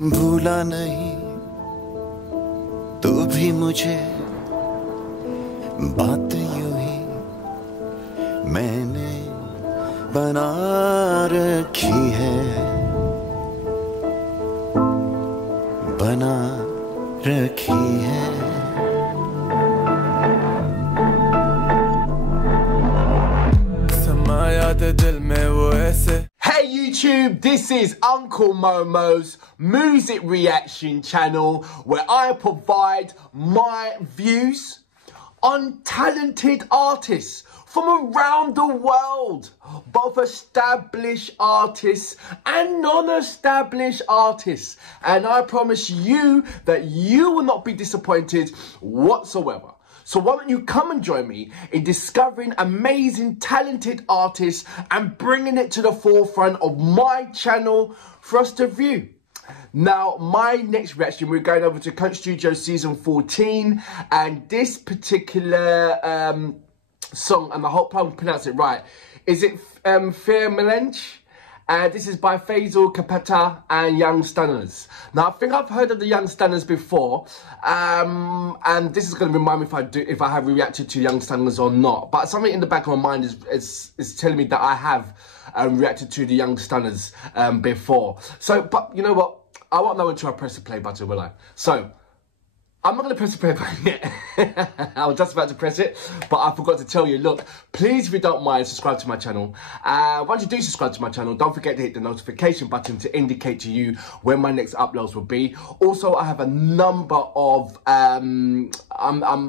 भूला नहीं तू भी मुझे बात यूं ही मैंने बना रखी है बना रखी है समाया तो दिल में वो ऐसे. Hey YouTube, this is Uncle Momo's music reaction channel where I provide my views on talented artists from around the world, both established artists and non-established artists, and I promise you that you will not be disappointed whatsoever. So why don't you come and join me in discovering amazing, talented artists and bringing it to the forefront of my channel for us to view. Now, my next reaction, we're going over to Country Studio Season 14, and this particular song, and I hope I pronounce it right, is it Phir Milenge? This is by Faisal Kapadia and Young Stunners. Now, I think I've heard of the Young Stunners before, and this is going to remind me if I have reacted to Young Stunners or not. But something in the back of my mind is telling me that I have reacted to the Young Stunners before. So, but you know what? I won't know until I press the play button, will I? So, I'm not going to press the play button yet. I was just about to press it, but I forgot to tell you, look, please, if you don't mind, subscribe to my channel. Once you do subscribe to my channel, don't forget to hit the notification button to indicate to you when my next uploads will be. Also, I have a number of, I'm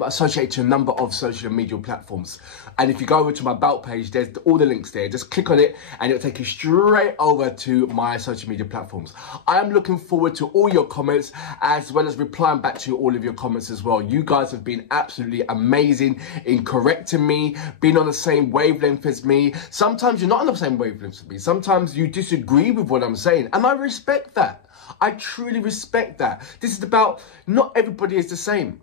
associated to a number of social media platforms. And if you go over to my About page, there's all the links there. Just click on it and it'll take you straight over to my social media platforms. I am looking forward to all your comments as well as replying back to all of your comments as well. You guys have been absolutely amazing in correcting me, being on the same wavelength as me. Sometimes you're not on the same wavelength as me. Sometimes you disagree with what I'm saying, and I respect that. I truly respect that. This is about, not everybody is the same.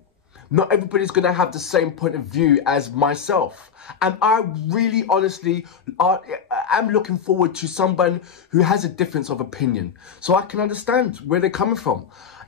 Not everybody's going to have the same point of view as myself. And I really, honestly, am looking forward to someone who has a difference of opinion, so I can understand where they're coming from.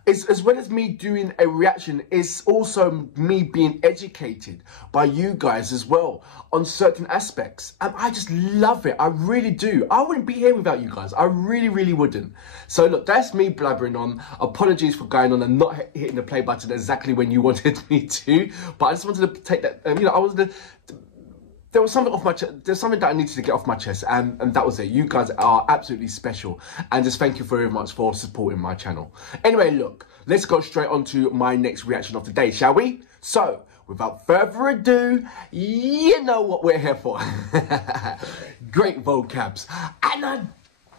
As well as me doing a reaction, it's also me being educated by you guys as well on certain aspects. And I just love it. I really do. I wouldn't be here without you guys. I really, really wouldn't. So look, that's me blabbering on. Apologies for going on and not hitting the play button exactly when you wanted me to. But I just wanted to take that, you know, there was something off my chest. There's something that I needed to get off my chest, and that was it. You guys are absolutely special, and just thank you very much for supporting my channel. Anyway, look, let's go straight on to my next reaction of the day, shall we? So, without further ado, you know what we're here for. Great vocabs and a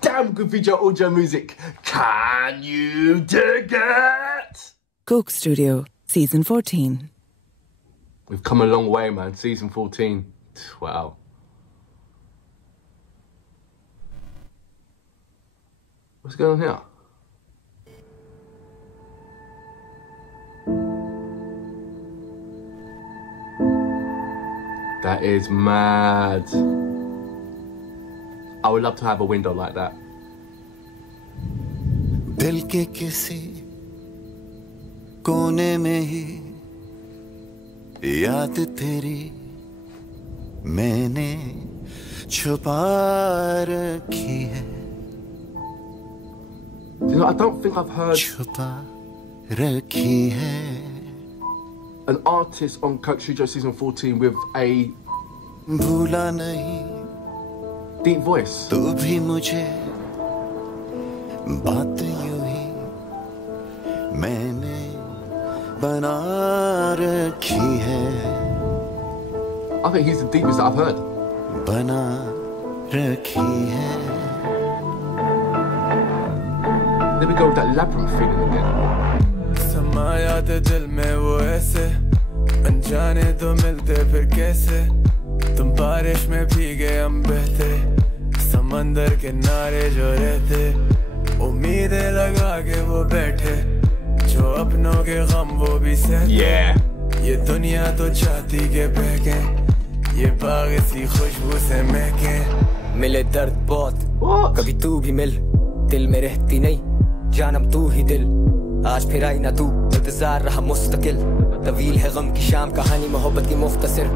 damn good video audio music. Can you dig it? Coke Studio, Season 14. We've come a long way, man. Season 14. Wow. What's going on here? That is mad. I would love to have a window like that. दिल के किसी कोने में ही याद तेरी मैंने छुपा रखी है. You know, I don't think I've heard छुपा रखी है. An artist on Coke Studio Season 14 with a भूला नहीं deep voice. तू भी मुझे बात यूं ही मैंने बना रखी है. I think he's the deepest that I've heard. बना रखी है. Let me go with that labyrinth feeling again. समाया थे दिल में वो ऐसे अनजाने तो मिलते फिर कैसे. तुम बारिश में भीगे हम बहते समंदर किनारे जो रहते. उम्मीदें लगा के वो बैठे जो अपनों के गम वो भी सहते. ये दुनिया तो चाहती के बहके ये बाग सी खुशबू से महके. मिले दर्द बहुत कभी तू भी मिल दिल में रहती नहीं जानम तू ही दिल आज फिर आई ना तू इंतजार रहा मुस्तकिल तवील है गम की शाम कहानी मोहब्बत की मुख्तसर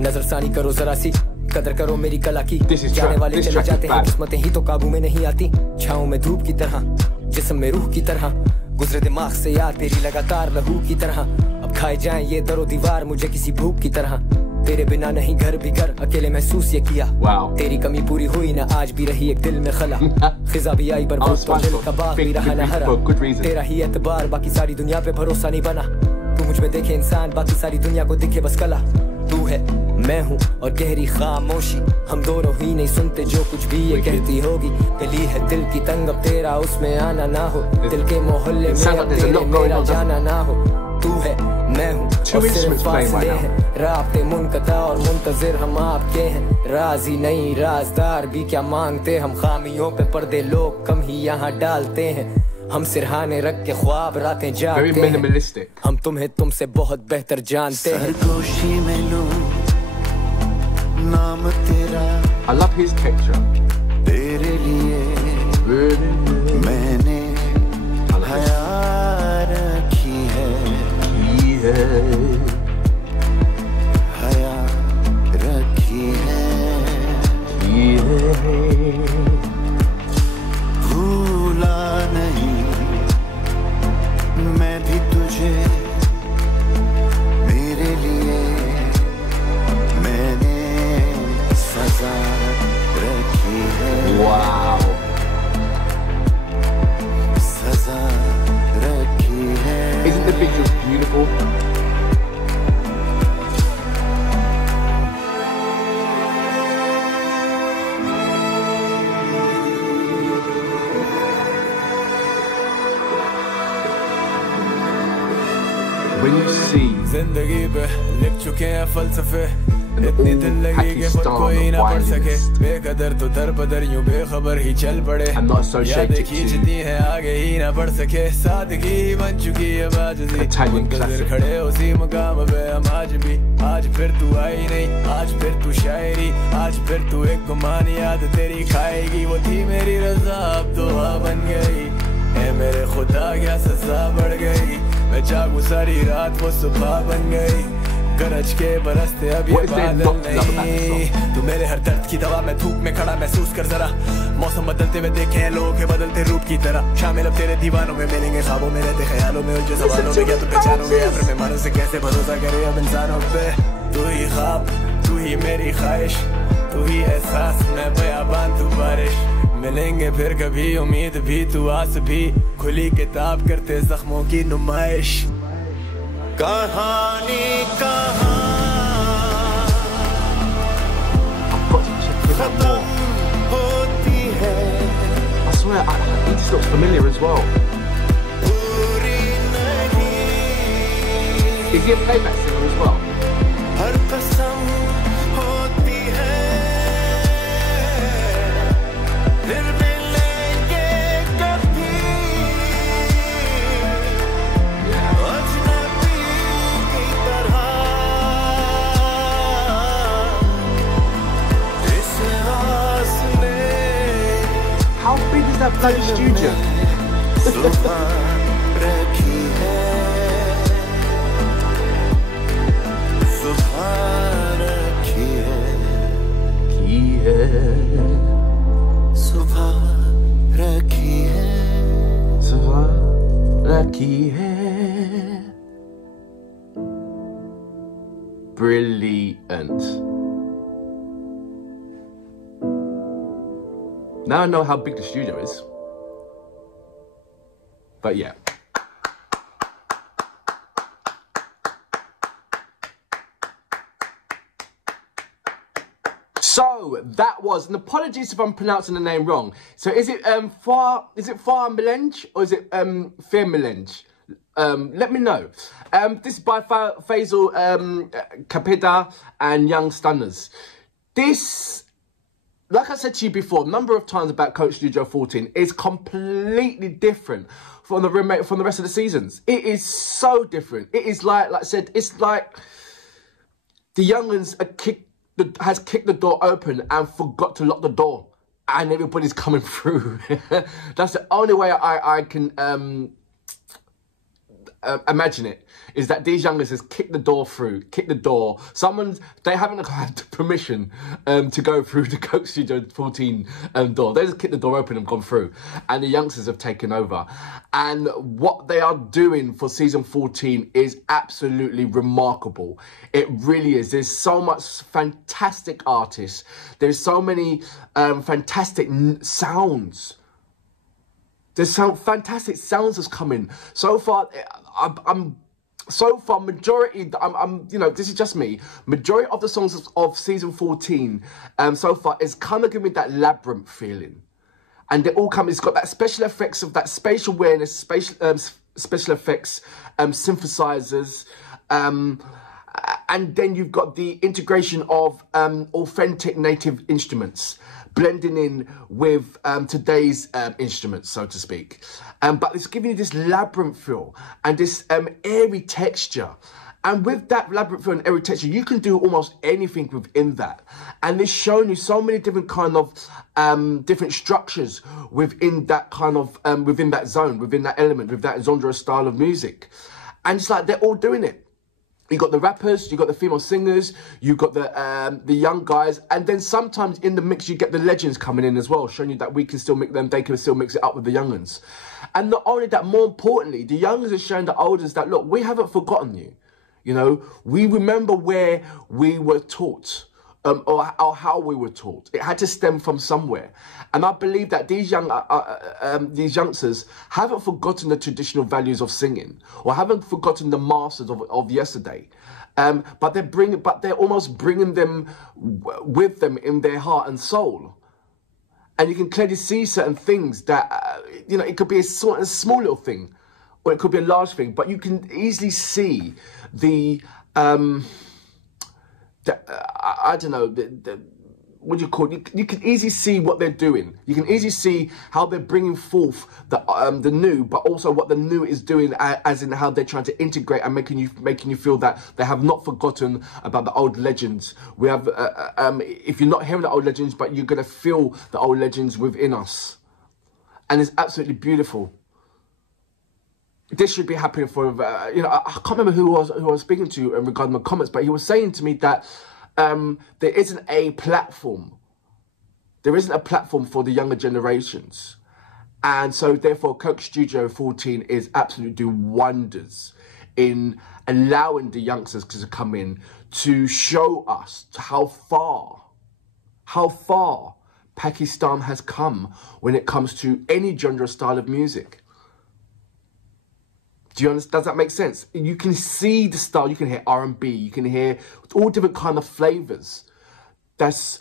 नजरसानी करो जरा सी कदर करो मेरी कला की जाने वाले चले जाते हैं किस्मतें ही तो काबू में नहीं आती छाँव में धूप की तरह जिस्म में रूह की तरह गुजरे दिमाग से याद तेरी लगातार लहू की तरह अब खाए जाएं ये दरो दीवार मुझे किसी भूख की तरह तेरे बिना नहीं घर भी घर अकेले महसूस ये किया तेरी कमी पूरी हुई ना आज भी रही एक दिल में खला खिजा भी आई बर्बाद तो दिल का बाग भी रहा ना हरा तेरा ही एतबार बाकी सारी दुनिया पे भरोसा नहीं बना तू मुझ में देखे इंसान बाकी सारी दुनिया को दिखे बस कला तू है मैं हूँ और गहरी खामोशी हम दोनों ही नहीं सुनते जो कुछ भी ये कहती होगी गली है दिल की तंग अब तेरा उसमें आना ना हो दिल के मोहल्ले में अब तेरे मेरा जाना ना हो तू है मैं हूँ और सिर्फ फासले हैं राब्ते मुनक़ता और मुंतज़िर हम आपके हैं राज़ी नहीं राज़दार भी क्या मांगते हम खामियों पे पर्दे लोग कम ही यहाँ डालते हैं हम सिरहाने रख के ख्वाब रातें जागते हैं हम तुम्हें तुमसे बहुत बेहतर जानते हैं सरगोशी में लूं नाम तेरा I love his texture तेरे लिए मैंने हया रखी है हया रखी है भूला नहीं मैं भी तुझे मेरे लिए मैंने सजा रखी है सजा रखी है Isn't the picture beautiful? When you see जिंदगी पे लिख चुके हैं फलसफे इतनी दिल लगी कि खुद कोई ना पढ़ सके बेकदर तो दर बदर यूं बेखबर ही चल पड़े यादें खींचती हैं आगे ही ना बढ़ सके सादगी ही बन चुकी है बाजुजी मुंतज़िर खड़े उसी मुकाम पे हम आज फिर तू आई नहीं आज फिर तू शायरी आज फिर तू एक गुमान याद तेरी खाएगी वो थी मेरी रज़ा अब दुआ बन गई ऐ मेरे खुदा क्या सजा बढ़ गई मैं जागूं सारी रात वो सुबह बन गई गरज के बरसते अब ये बादल नहीं तू मेरे हर दर्द की दवा मैं धूप में खड़ा महसूस कर जरा मौसम बदलते हुए देखे हैं लोगों के बदलते रूप की तरह शामिल अब तेरे दीवानों में मिलेंगे ख्वाबों में रहते ख्यालों में उलझे सवालों में क्या तू पहचानोगे या फिर मेहमानों से कैसे भरोसा करे अब इंसानों पे तू ही ख्वाब तू ही मेरी ख्वाहिश तू ही एहसास मैं बयाबान तू बारिश मिलेंगे फिर कभी उम्मीद भी तू आस भी खुली किताब करते जख्मों की नुमाइश कहानी कहाँ खत्म होती है I swear, this looks familiar as well. पूरी नहीं Is he a playback singer as well? हर कसम होती है फिर मिलेंगे कभी How big is that bloody studio? Brilliant. Now I know how big the studio is. But yeah. So that was, and apologies if I'm pronouncing the name wrong. So is it Phir Milenge or is it Phir Milenge? Let me know. This is by Faisal Kapadia and Young Stunners. This, like I said to you before, a number of times about Coach Studio 14, is completely different from the rest of the seasons. It is so different. It is like I said, it's like the young'uns has kicked the door open and forgot to lock the door. and everybody's coming through. That's the only way I can imagine it, is that these youngsters kick the door through, they haven't had permission to go through the Coke Studio 14 door. They just kicked the door open and gone through, and the youngsters have taken over. And what they are doing for season 14 is absolutely remarkable. It really is. There's so much fantastic artists. There's so many fantastic sounds. There's some fantastic sounds that's coming. So far, majority, you know, this is just me. Majority of the songs of season 14 so far is kind of giving me that labyrinth feeling. And they all come, it's got that special effects of that spatial awareness, special effects, synthesizers, and then you've got the integration of authentic native instruments, blending in with today's instruments, so to speak. But it's giving you this labyrinth feel and this airy texture. And with that labyrinth feel and airy texture, you can do almost anything within that. And it's showing you so many different kind of different structures within that kind of, within that zone, within that element, with that genre style of music. And it's like they're all doing it. You got the rappers, you got the female singers, you got the young guys, and then sometimes in the mix you get the legends coming in as well, showing you that we can still mix them, they can still mix it up with the young'uns. And not only that, more importantly, the young'uns are showing the olders that, look, we haven't forgotten you. You know, we remember where we were taught, or how we were taught. It had to stem from somewhere. And I believe that these youngsters haven't forgotten the traditional values of singing, or haven't forgotten the masters of yesterday. But they're almost bringing them with them in their heart and soul. And you can clearly see certain things that, you know, it could be a small little thing, or it could be a large thing, but you can easily see the I don't know, what do you call it? You can easily see what they're doing. You can easily see how they're bringing forth the new, but also what the new is doing, as in how they're trying to integrate and making you feel that they have not forgotten about the old legends. We have, if you're not hearing the old legends, but you're gonna feel the old legends within us, and it's absolutely beautiful. This should be happening for, you know, I can't remember who I was speaking to regarding the comments, but he was saying to me that there isn't a platform. There isn't a platform for the younger generations. And so therefore Coke Studio 14 is absolutely doing wonders in allowing the youngsters to come in to show us how far Pakistan has come when it comes to any genre style of music. Do you understand? Does that make sense? You can see the style. You can hear R&B. You can hear all different kind of flavors that's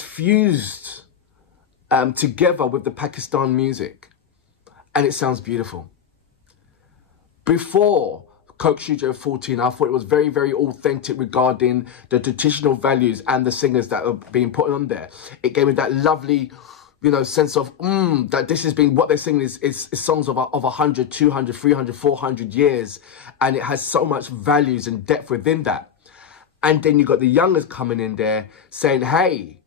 fused together with the Pakistan music, and it sounds beautiful. Before Coke Studio 14, I thought it was very, very authentic regarding the traditional values and the singers that are being put on there. It gave me that lovely, you know, sense of, that this has been, what they're singing is songs of 100, 200, 300, 400 years. And it has so much values and depth within that. And then you got the youngers coming in there saying, hey,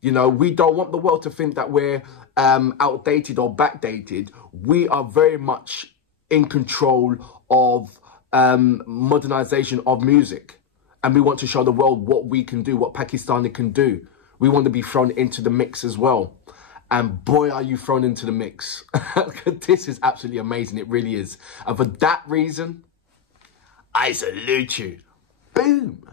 you know, we don't want the world to think that we're outdated or backdated. We are very much in control of modernization of music. And we want to show the world what we can do, what Pakistani can do. We want to be thrown into the mix as well. And boy, are you thrown into the mix. This is absolutely amazing. It really is. And for that reason, I salute you. Boom.